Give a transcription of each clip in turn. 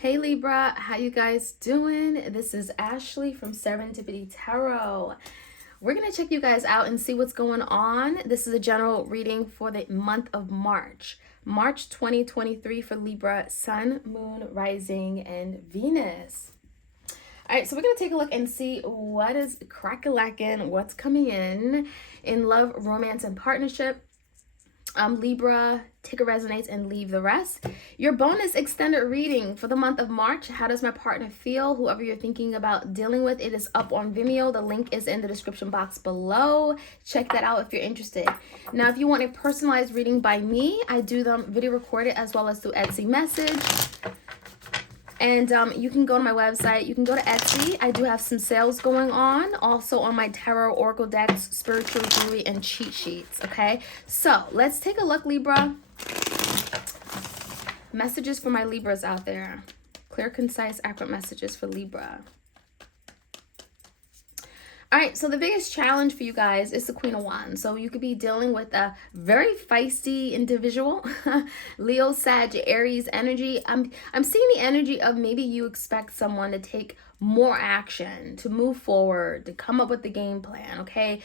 Hey Libra, how you guys doing? This is Ashley from Serendipity Tarot. We're going to check you guys out and see what's going on. This is a general reading for the month of March. March 2023 for Libra, Sun, Moon, Rising, and Venus. All right, so we're going to take a look and see what is crack-a-lackin', what's coming in love, romance, and partnership. Libra, take a resonates and leave the rest. Your bonus extended reading for the month of March. How does my partner feel? Whoever you're thinking about dealing with, it is up on Vimeo. The link is in the description box below. Check that out if you're interested. Now, if you want a personalized reading by me, I do them video recorded as well as through Etsy message. And you can go to my website. You can go to Etsy. I do have some sales going on. Also on my tarot, oracle decks, spiritual jewelry, and cheat sheets. Okay, so let's take a look, Libra. Messages for my Libras out there. Clear, concise, accurate messages for Libra. All right, so the biggest challenge for you guys is the Queen of Wands. So you could be dealing with a very feisty individual, Leo, Sag, Aries energy. I'm seeing the energy of maybe you expect someone to take more action, to move forward, to come up with the game plan, okay?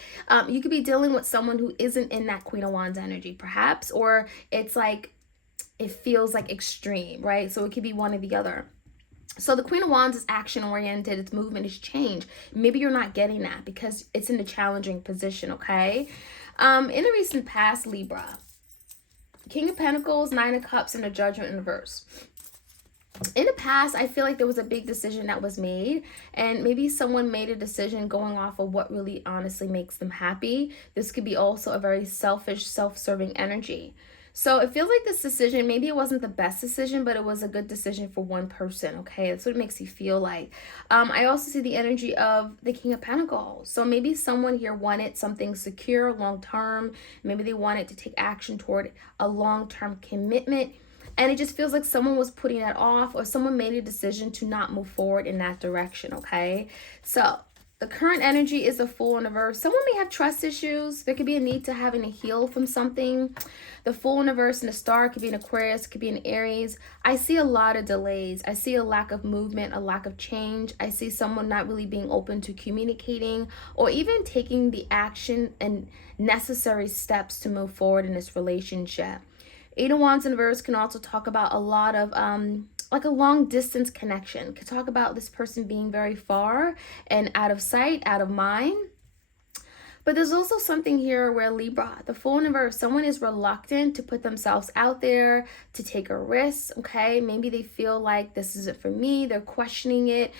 You could be dealing with someone who isn't in that Queen of Wands energy, perhaps, or it's like, it feels like extreme, right? So it could be one or the other. So the Queen of Wands is action-oriented. Its movement is change. Maybe you're not getting that because it's in a challenging position, okay? In the recent past, Libra, King of Pentacles, Nine of Cups, and the Judgment in reverse. In the past, I feel like there was a big decision that was made, and maybe someone made a decision going off of what really honestly makes them happy. This could be also a very selfish, self-serving energy. So it feels like this decision, maybe it wasn't the best decision, but it was a good decision for one person, okay? That's what it makes you feel like. I also see the energy of the King of Pentacles. So maybe someone here wanted something secure, long-term. Maybe they wanted to take action toward a long-term commitment. And it just feels like someone was putting that off, or someone made a decision to not move forward in that direction, okay? So the current energy is a Fool in reverse. Someone may have trust issues. There could be a need to having to heal from something. The Fool in reverse and the Star could be an Aquarius, could be an Aries. I see a lot of delays. I see a lack of movement, a lack of change. I see someone not really being open to communicating or even taking the action and necessary steps to move forward in this relationship. Eight of Wands in reverse can also talk about a lot of like a long distance connection. Could talk about this person being very far and out of sight, out of mind. But there's also something here where Libra, the Fool in reverse, someone is reluctant to put themselves out there, to take a risk, okay? Maybe they feel like this isn't for me. They're questioning it.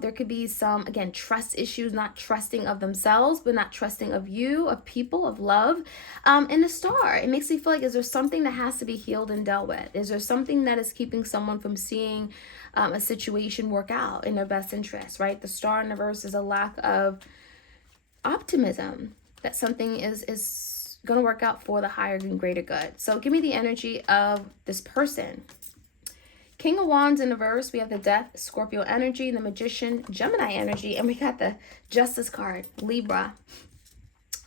There could be some, again, trust issues, not trusting of themselves, but not trusting of you, of people, of love. And the Star, it makes me feel like, is there something that has to be healed and dealt with? Is there something that is keeping someone from seeing a situation work out in their best interest, right? The Star in reverse is a lack of optimism that something is going to work out for the higher and greater good. So give me the energy of this person. King of Wands in reverse, we have the Death, Scorpio energy, the Magician, Gemini energy, and we got the Justice card, Libra.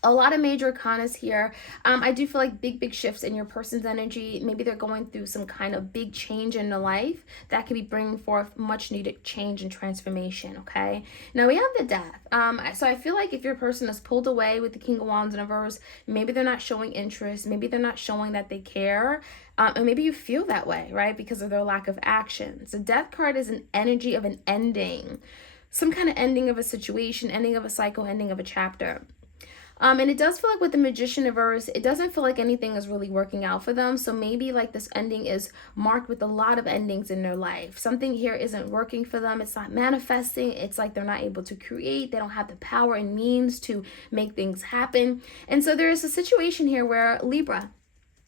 A lot of major arcanas here. I do feel like big shifts in your person's energy. Maybe they're going through some kind of big change in their life that could be bringing forth much needed change and transformation, okay? Now we have the Death. So I feel like if your person is pulled away with the King of Wands in reverse, maybe they're not showing interest. Maybe they're not showing that they care. And maybe you feel that way, right? Because of their lack of actions. The Death card is an energy of an ending. Some kind of ending of a situation, ending of a cycle, ending of a chapter. And it does feel like with the Magician reverse, it doesn't feel like anything is really working out for them. So maybe like this ending is marked with a lot of endings in their life. Something here isn't working for them. It's not manifesting. It's like they're not able to create. They don't have the power and means to make things happen. And so there is a situation here where Libra,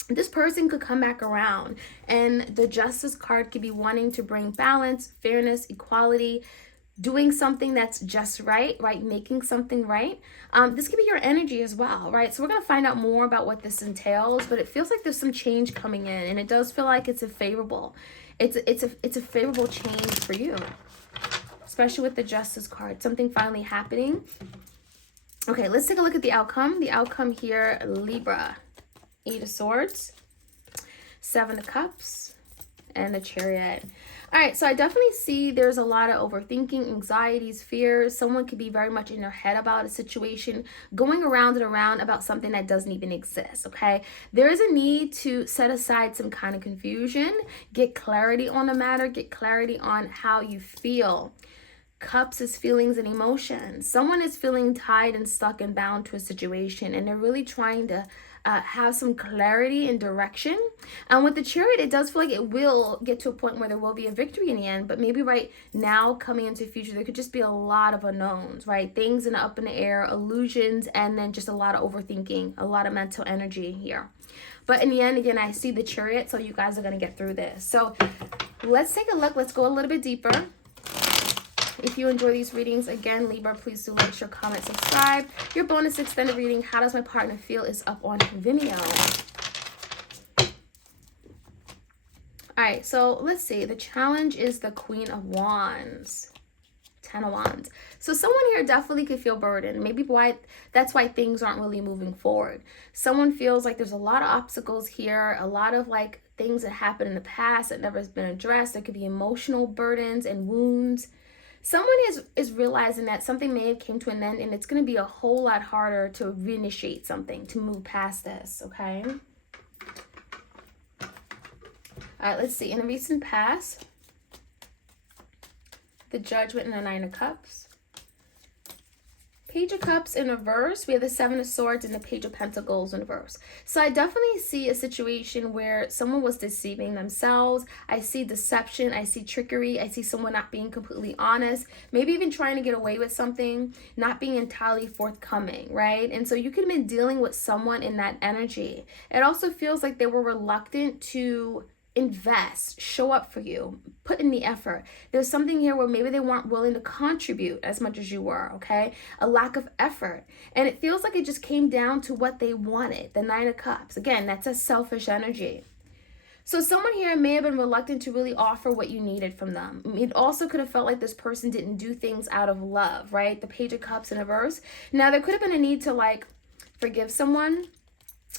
this person could come back around, and the Justice card could be wanting to bring balance, fairness, equality, doing something that's just right, making something right. This could be your energy as well, right? So we're going to find out more about what this entails, but it feels like there's some change coming in, and it does feel like it's a favorable change for you, especially with the Justice card, something finally happening. Okay, let's take a look at the outcome. The outcome here, Libra, Eight of Swords, Seven of Cups, and the Chariot. All right, so I definitely see there's a lot of overthinking, anxieties, fears. Someone could be very much in their head about a situation, going around and around about something that doesn't even exist, okay? There is a need to set aside some kind of confusion, get clarity on the matter, get clarity on how you feel. Cups is feelings and emotions. Someone is feeling tied and stuck and bound to a situation, and they're really trying to have some clarity and direction. And with the Chariot, it does feel like it will get to a point where there will be a victory in the end, but maybe right now coming into the future, there could just be a lot of unknowns, right? Things in up in the air, illusions, and then just a lot of overthinking, a lot of mental energy here. But in the end, again, I see the Chariot, so you guys are going to get through this. So let's take a look. Let's go a little bit deeper. If you enjoy these readings, again, Libra, please do like, share, comment, subscribe. Your bonus extended reading, How Does My Partner Feel, is up on Vimeo. All right, so let's see. The challenge is the Queen of Wands. 10 of Wands. So someone here definitely could feel burdened. Maybe that's why things aren't really moving forward. Someone feels like there's a lot of obstacles here, a lot of like things that happened in the past that never has been addressed. There could be emotional burdens and wounds. Someone is realizing that something may have came to an end, and it's going to be a whole lot harder to reinitiate something, to move past this, okay? All right, let's see. In the recent past, the Judgment and the Nine of Cups. Page of Cups in reverse. We have the Seven of Swords and the Page of Pentacles in reverse. So I definitely see a situation where someone was deceiving themselves. I see deception. I see trickery. I see someone not being completely honest. Maybe even trying to get away with something, not being entirely forthcoming, right? And so you could have been dealing with someone in that energy. It also feels like they were reluctant to invest, show up for you, put in the effort. There's something here where maybe they weren't willing to contribute as much as you were, okay? A lack of effort. And it feels like it just came down to what they wanted, the Nine of Cups. Again, that's a selfish energy. So someone here may have been reluctant to really offer what you needed from them. It also could have felt like this person didn't do things out of love, right? The Page of Cups in reverse. Now, there could have been a need to like forgive someone.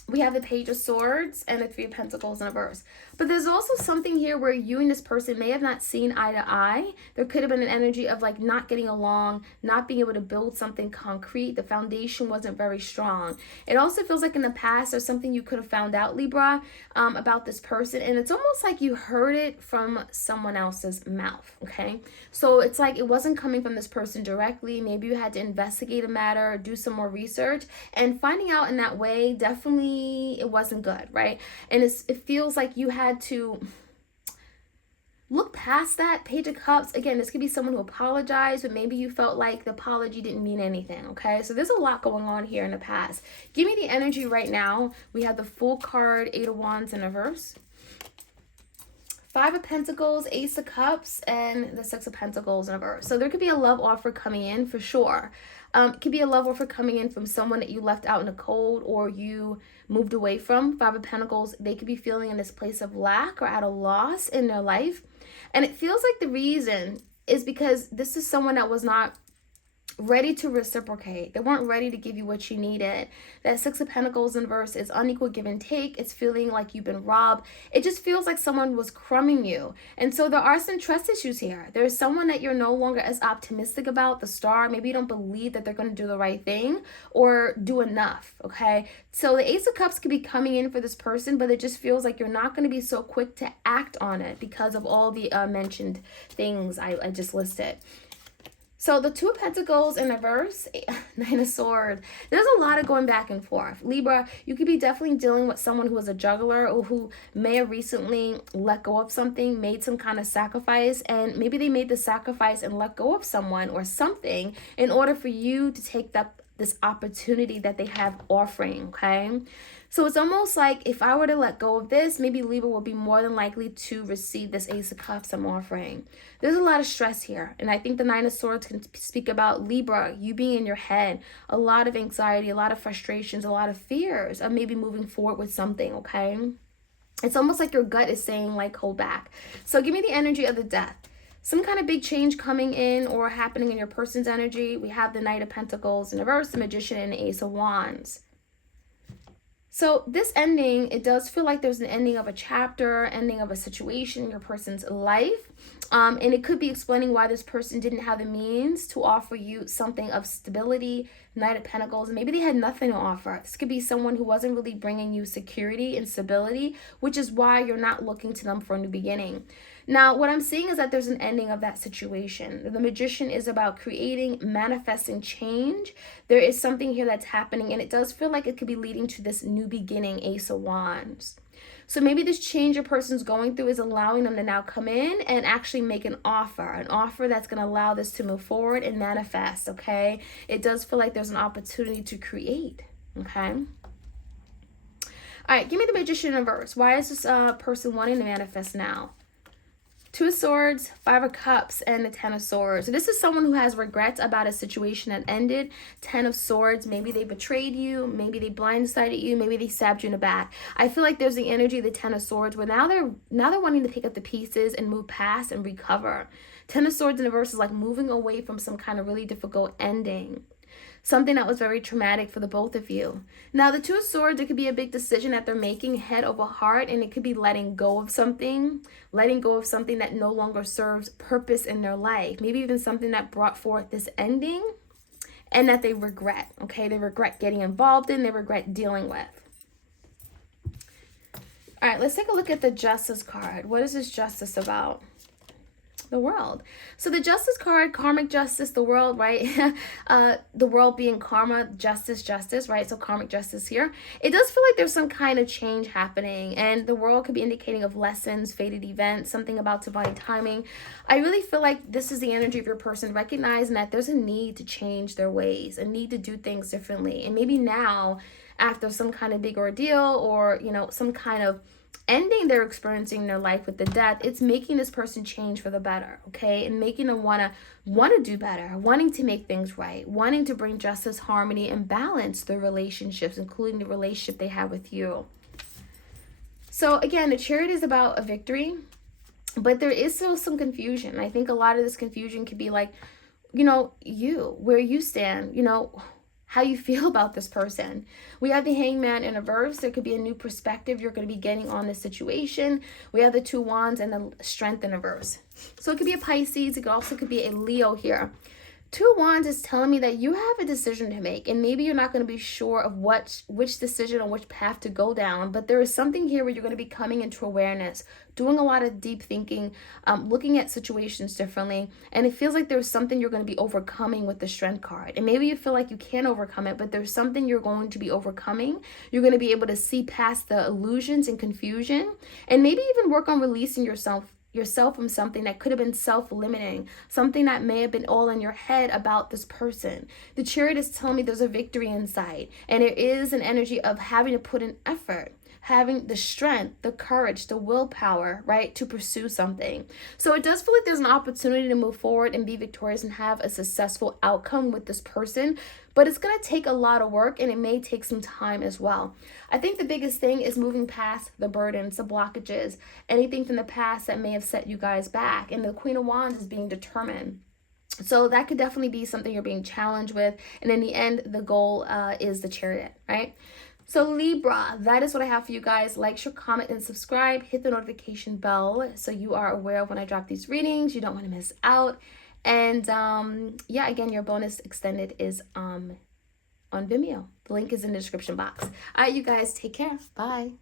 We have the Page of Swords and the Three of Pentacles in reverse. But there's also something here where you and this person may have not seen eye to eye. There could have been an energy of like not getting along, not being able to build something concrete. The foundation wasn't very strong. It also feels like in the past there's something you could have found out, Libra, about this person. And it's almost like you heard it from someone else's mouth, okay? So it's like it wasn't coming from this person directly. Maybe you had to investigate a matter, do some more research. And finding out in that way, definitely it wasn't good, right? And it feels like you had to look past that. Page of Cups, again, this could be someone who apologized, but maybe you felt like the apology didn't mean anything, okay? So there's a lot going on here in the past. Give me the energy right now. We have the Fool card, Eight of Wands in reverse. Five of Pentacles, Ace of Cups, and the Six of Pentacles in reverse. So there could be a love offer coming in for sure. It could be a love offer coming in from someone that you left out in the cold or you moved away from. Five of Pentacles, they could be feeling in this place of lack or at a loss in their life. And it feels like the reason is because this is someone that was not ready to reciprocate. They weren't ready to give you what you needed. That Six of Pentacles in verse is unequal give and take. It's feeling like you've been robbed. It just feels like someone was crumbing you. And so there are some trust issues here. There's someone that you're no longer as optimistic about, the star. Maybe you don't believe that they're going to do the right thing or do enough, okay? So the Ace of Cups could be coming in for this person, but it just feels like you're not going to be so quick to act on it because of all the mentioned things I just listed. So the Two of Pentacles in reverse, Nine of Swords. There's a lot of going back and forth. Libra, you could be definitely dealing with someone who is a juggler or who may have recently let go of something, made some kind of sacrifice, and maybe they made the sacrifice and let go of someone or something in order for you to take this opportunity that they have offering, okay? So it's almost like if I were to let go of this, maybe Libra will be more than likely to receive this Ace of Cups I'm offering. There's a lot of stress here. And I think the Nine of Swords can speak about Libra, you being in your head, a lot of anxiety, a lot of frustrations, a lot of fears of maybe moving forward with something, okay? It's almost like your gut is saying like, hold back. So give me the energy of the Death. Some kind of big change coming in or happening in your person's energy. We have the Knight of Pentacles in reverse, the Magician, and the Ace of Wands. So this ending, it does feel like there's an ending of a chapter, ending of a situation in your person's life. And it could be explaining why this person didn't have the means to offer you something of stability. Knight of Pentacles. Maybe they had nothing to offer. This could be someone who wasn't really bringing you security and stability, which is why you're not looking to them for a new beginning. Now, what I'm seeing is that there's an ending of that situation. The Magician is about creating, manifesting change. There is something here that's happening, and it does feel like it could be leading to this new beginning, Ace of Wands. So maybe this change a person's going through is allowing them to now come in and actually make an offer that's going to allow this to move forward and manifest, okay? It does feel like there's an opportunity to create, okay? All right, give me the Magician in reverse. Why is this person wanting to manifest now? Two of Swords, Five of Cups, and the Ten of Swords. So this is someone who has regrets about a situation that ended. Ten of Swords, maybe they betrayed you, maybe they blindsided you, maybe they stabbed you in the back. I feel like there's the energy of the Ten of Swords where now they're wanting to pick up the pieces and move past and recover. Ten of Swords in reverse is like moving away from some kind of really difficult ending. Something that was very traumatic for the both of you. Now, the Two of Swords, it could be a big decision that they're making head over heart, and it could be letting go of something that no longer serves purpose in their life. Maybe even something that brought forth this ending and that they regret, okay? They regret getting involved in, they regret dealing with. All right, let's take a look at the Justice card. What is this Justice about? The World. So the Justice card, karmic justice, the world, right? The world being karma, justice, right? So karmic justice here. It does feel like there's some kind of change happening, and the world could be indicating of lessons, fated events, something about divine timing. I really feel like this is the energy of your person recognizing that there's a need to change their ways, a need to do things differently. And maybe now, after some kind of big ordeal or, you know, some kind of ending they're experiencing in their life with the death, it's making this person change for the better, okay? And making them want to do better, wanting to make things right, wanting to bring justice, harmony, and balance their relationships, including the relationship they have with you. So again, the Chariot is about a victory, but there is still some confusion. I think a lot of this confusion could be like, you know, where you stand, you know, how you feel about this person. We have the Hangman in reverse. There could be a new perspective you're going to be getting on this situation. We have the Two Wands and the Strength in reverse. So it could be a Pisces. It also could be a Leo here. Two Wands is telling me that you have a decision to make, and maybe you're not going to be sure of which decision or which path to go down, but there is something here where you're going to be coming into awareness, doing a lot of deep thinking, looking at situations differently, and it feels like there's something you're going to be overcoming with the Strength card. And maybe you feel like you can't overcome it, but there's something you're going to be overcoming. You're going to be able to see past the illusions and confusion, and maybe even work on releasing yourself from something that could have been self-limiting, something that may have been all in your head about this person. The Chariot is telling me there's a victory in sight, and it is an energy of having to put in effort, having the strength, the courage, the willpower, right, to pursue something. So it does feel like there's an opportunity to move forward and be victorious and have a successful outcome with this person, but it's going to take a lot of work, and it may take some time as well. I think the biggest thing is moving past the burdens, the blockages, anything from the past that may have set you guys back. And the Queen of Wands is being determined. So that could definitely be something you're being challenged with. And in the end, the goal is the Chariot, right? So Libra, that is what I have for you guys. Like, share, comment, and subscribe. Hit the notification bell so you are aware of when I drop these readings. You don't want to miss out. And yeah, again, your bonus extended is on Vimeo. The link is in the description box. All right, you guys, take care. Bye.